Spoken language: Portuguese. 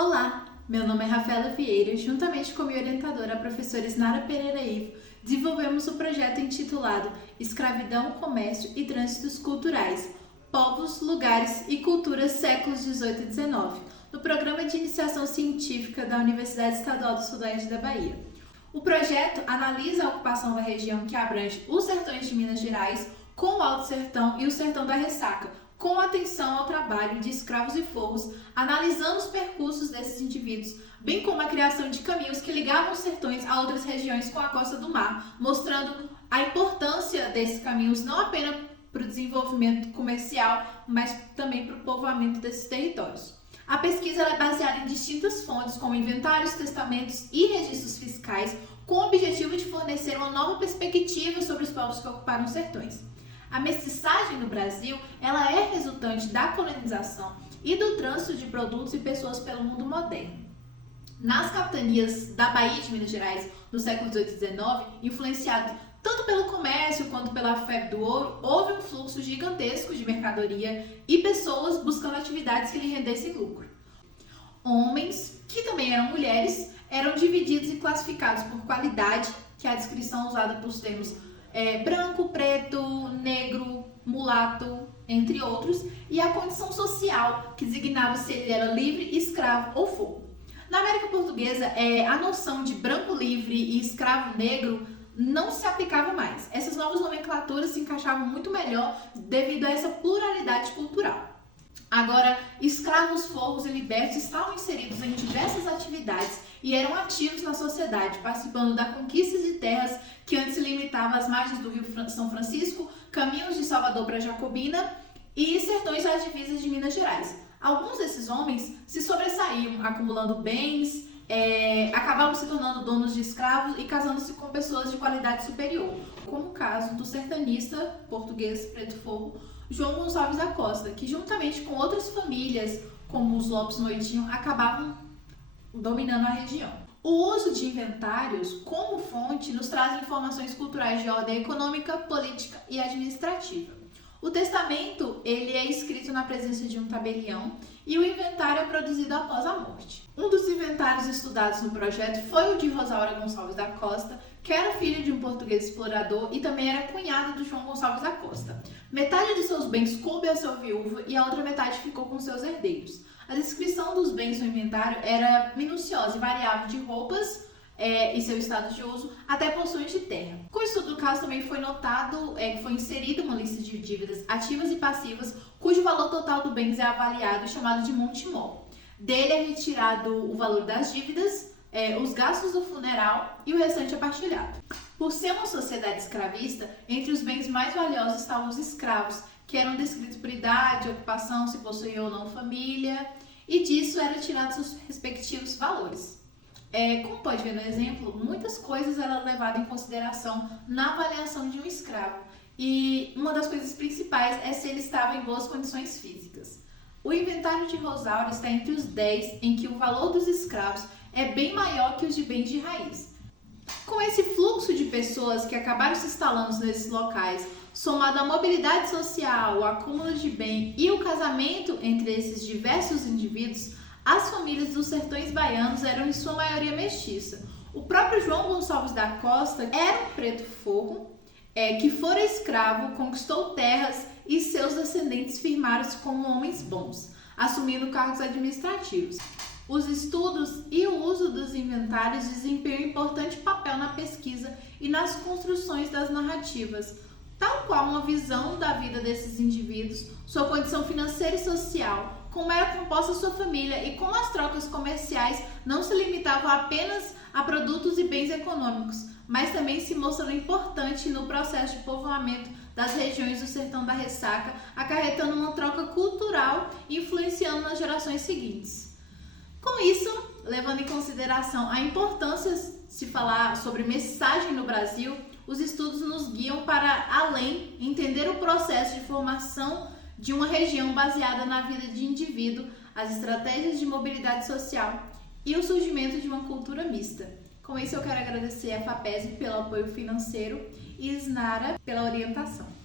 Olá, meu nome é Rafaela Vieira e juntamente com minha orientadora, a professora Isnara Pereira Ivo, desenvolvemos o projeto intitulado Escravidão, Comércio e Trânsitos Culturais, Povos, Lugares e Culturas séculos XVIII e XIX, no Programa de Iniciação Científica da Universidade Estadual do Sudoeste da Bahia. O projeto analisa a ocupação da região que abrange os sertões de Minas Gerais, com o Alto Sertão e o Sertão da Ressaca, com atenção ao trabalho de escravos e forros, analisando os percursos desses indivíduos, bem como a criação de caminhos que ligavam os sertões a outras regiões com a costa do mar, mostrando a importância desses caminhos não apenas para o desenvolvimento comercial, mas também para o povoamento desses territórios. A pesquisa é baseada em distintas fontes, como inventários, testamentos e registros fiscais, com o objetivo de fornecer uma nova perspectiva sobre os povos que ocuparam os sertões. A mestiçagem no Brasil, ela é resultante da colonização e do trânsito de produtos e pessoas pelo mundo moderno. Nas capitanias da Bahia de Minas Gerais, no século XVIII e XIX, influenciado tanto pelo comércio quanto pela febre do ouro, houve um fluxo gigantesco de mercadoria e pessoas buscando atividades que lhe rendessem lucro. Homens, que também eram mulheres, eram divididos e classificados por qualidade, que é a descrição usada pelos termos branco, preto, negro, mulato, entre outros, e a condição social, que designava se ele era livre, escravo ou forro. Na América Portuguesa, a noção de branco livre e escravo negro não se aplicava mais. Essas novas nomenclaturas se encaixavam muito melhor devido a essa pluralidade cultural. Agora, escravos, forros e libertos estavam inseridos em diversas atividades e eram ativos na sociedade, participando da conquista de terras que antes se limitavam às margens do Rio São Francisco, caminhos de Salvador para Jacobina e sertões das divisas de Minas Gerais. Alguns desses homens se sobressaíam, acumulando bens, acabavam se tornando donos de escravos e casando-se com pessoas de qualidade superior, como o caso do sertanista português preto forro João Gonçalves da Costa, que juntamente com outras famílias, como os Lopes Noitinho, acabavam dominando a região. O uso de inventários como fonte nos traz informações culturais de ordem econômica, política e administrativa. O testamento ele é escrito na presença de um tabelião e o inventário é produzido após a morte. Um dos inventários estudados no projeto foi o de Rosaura Gonçalves da Costa, que era filho de um português explorador e também era cunhado do João Gonçalves da Costa. Metade de seus bens coube a sua viúva e a outra metade ficou com seus herdeiros. A descrição dos bens no inventário era minuciosa e variava de roupas e seu estado de uso até porções de terra. Com o estudo do caso também foi notado que foi inserida uma lista de dívidas ativas e passivas, cujo valor total do bens é avaliado e chamado de monte mor. Dele é retirado o valor das dívidas, os gastos do funeral e o restante é partilhado. Por ser uma sociedade escravista, entre os bens mais valiosos estavam os escravos, que eram descritos por idade, ocupação, se possuíam ou não família, e disso eram tirados os respectivos valores. Como pode ver no exemplo, muitas coisas eram levadas em consideração na avaliação de um escravo, e uma das coisas principais é se ele estava em boas condições físicas. O inventário de Rosaura está entre os 10 em que o valor dos escravos é bem maior que os de bens de raiz. Com esse fluxo de pessoas que acabaram se instalando nesses locais, somado à mobilidade social, o acúmulo de bem e o casamento entre esses diversos indivíduos, as famílias dos sertões baianos eram em sua maioria mestiça. O próprio João Gonçalves da Costa era um preto forro, que fora escravo, conquistou terras e seus descendentes firmaram-se como homens bons, assumindo cargos administrativos. Os estudos e o uso dos inventários desempenham um importante papel na pesquisa e nas construções das narrativas, tal qual uma visão da vida desses indivíduos, sua condição financeira e social, como era composta sua família e como as trocas comerciais não se limitavam apenas a produtos e bens econômicos, mas também se mostrando importante no processo de povoamento das regiões do Sertão da Ressaca, acarretando uma troca cultural e influenciando nas gerações seguintes. Com isso, levando em consideração a importância de se falar sobre mestiçagem no Brasil, os estudos nos guiam para além entender o processo de formação de uma região baseada na vida de indivíduo, as estratégias de mobilidade social e o surgimento de uma cultura mista. Com isso, eu quero agradecer a FAPESB pelo apoio financeiro e Isnara pela orientação.